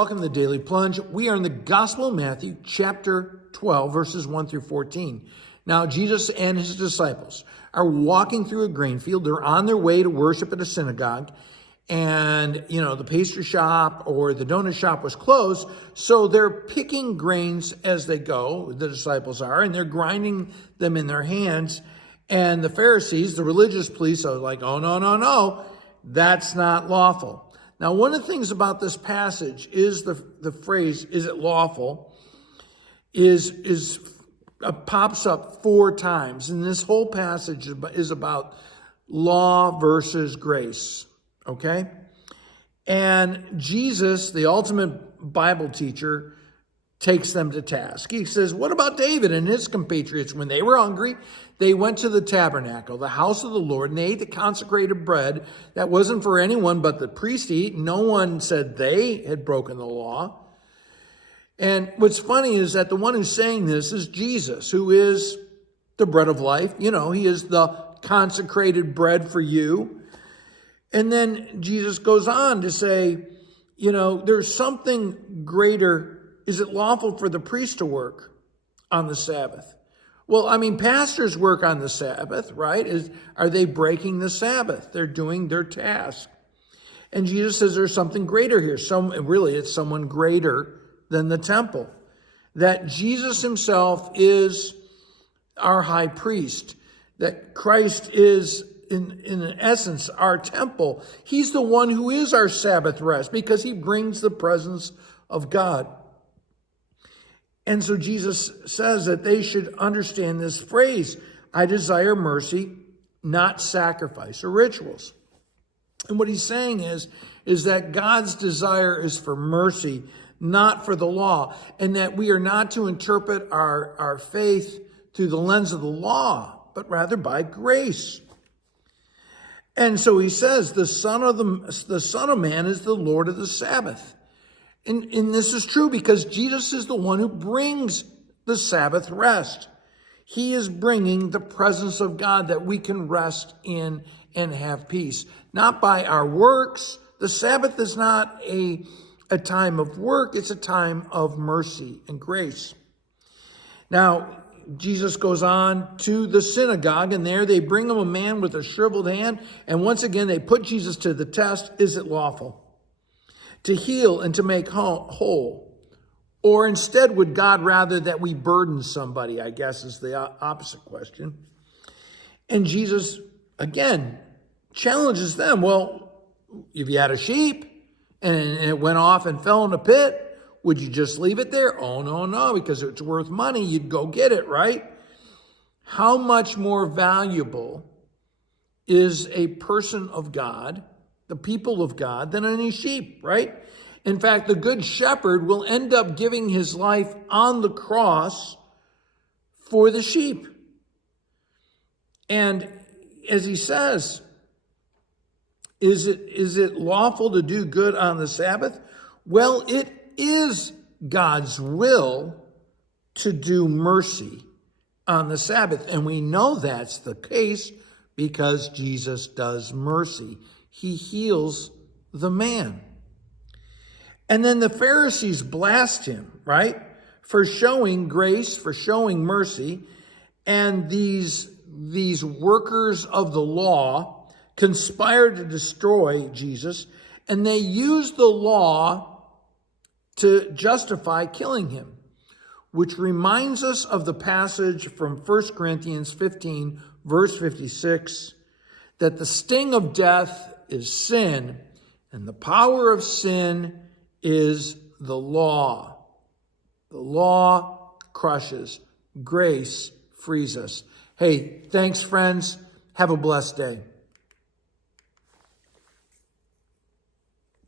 Welcome to the Daily Plunge. We are in the Gospel of Matthew, chapter 12, verses 1 through 14. Now, Jesus and his disciples are walking through a grain field. They're on their way to worship at a synagogue. And, the pastry shop or the donut shop was closed. So they're picking grains as they go, the disciples are, and they're grinding them in their hands. And the Pharisees, the religious police, are like, oh, no, that's not lawful. Now, one of the things about this passage is the phrase, is it lawful, pops up 4 times. And this whole passage is about law versus grace, okay? And Jesus, the ultimate Bible teacher, takes them to task. He says, what about David and his compatriots? When they were hungry, they went to the tabernacle, the house of the Lord, and they ate the consecrated bread that wasn't for anyone but the priest to eat. No one said they had broken the law. And what's funny is that the one who's saying this is Jesus, who is the bread of life. He is the consecrated bread for you. And then Jesus goes on to say, there's something greater. Is it lawful for the priest to work on the Sabbath? Well, pastors work on the Sabbath, right? Are they breaking the Sabbath? They're doing their task. And Jesus says there's something greater here. It's someone greater than the temple. That Jesus himself is our high priest. That Christ is, in essence, our temple. He's the one who is our Sabbath rest because he brings the presence of God. And so Jesus says that they should understand this phrase, I desire mercy, not sacrifice or rituals. And what he's saying is that God's desire is for mercy, not for the law, and that we are not to interpret our faith through the lens of the law, but rather by grace. And so he says, the Son of Man is the Lord of the Sabbath. And this is true because Jesus is the one who brings the Sabbath rest. He is bringing the presence of God that we can rest in and have peace. Not by our works. The Sabbath is not a time of work. It's a time of mercy and grace. Now, Jesus goes on to the synagogue, and there they bring him a man with a shriveled hand. And once again, they put Jesus to the test. Is it lawful to heal and to make whole? Or instead, would God rather that we burden somebody, I guess is the opposite question. And Jesus, again, challenges them. Well, if you had a sheep and it went off and fell in a pit, would you just leave it there? Oh, no, because it's worth money. You'd go get it, right? How much more valuable is a person of God, the people of God, than any sheep, right? In fact, the good shepherd will end up giving his life on the cross for the sheep. And as he says, is it lawful to do good on the Sabbath? Well, it is God's will to do mercy on the Sabbath. And we know that's the case because Jesus does mercy. He heals the man. And then the Pharisees blast him, right? For showing grace, for showing mercy. And these workers of the law conspired to destroy Jesus. And they used the law to justify killing him. Which reminds us of the passage from 1 Corinthians 15, verse 56. That the sting of death is sin, and the power of sin is the law. The law crushes. Grace frees us. Hey, thanks, friends. Have a blessed day.